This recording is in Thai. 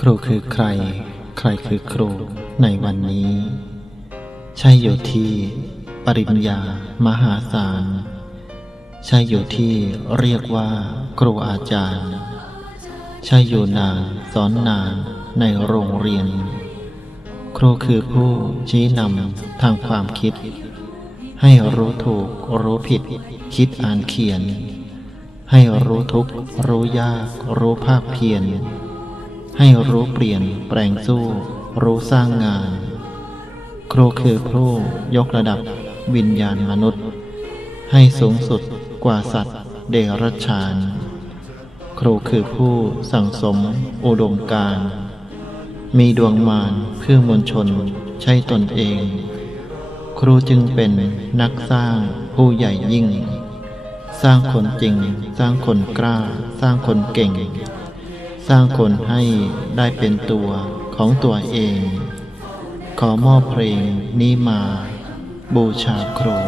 ครูคือใคร ใครคือครูในวันนี้ ใช่อยู่ที่ ปริญญามหาศาล ใช่อยู่ที่เรียกว่าครูอาจารย์ ใช่อยู่นานสอนนานในโรงเรียน ครูคือผู้ชี้นำทางความคิด ให้รู้ถูกรู้ผิด คิดอ่านเขียน ให้รู้ทุกข์รู้ยากรู้ภาคเพียร ให้รู้เปลี่ยนแปลงสู้ รู้สร้างงาน ครูคือผู้ยกระดับวิญญาณมนุษย์ ให้สูงสุดกว่าสัตว์เดรัจฉาน ครูคือผู้สั่งสมอุดมการมีดวงมารเพื่อมวลชนใช้ตนเอง ครูจึงเป็นนักสร้างผู้ใหญ่ยิ่ง สร้างคนจริง สร้างคนกล้า สร้างคนเก่ง สร้างคนให้ได้เป็นตัวของตัวเอง ขอมอบเพลงนี้มา บูชาครู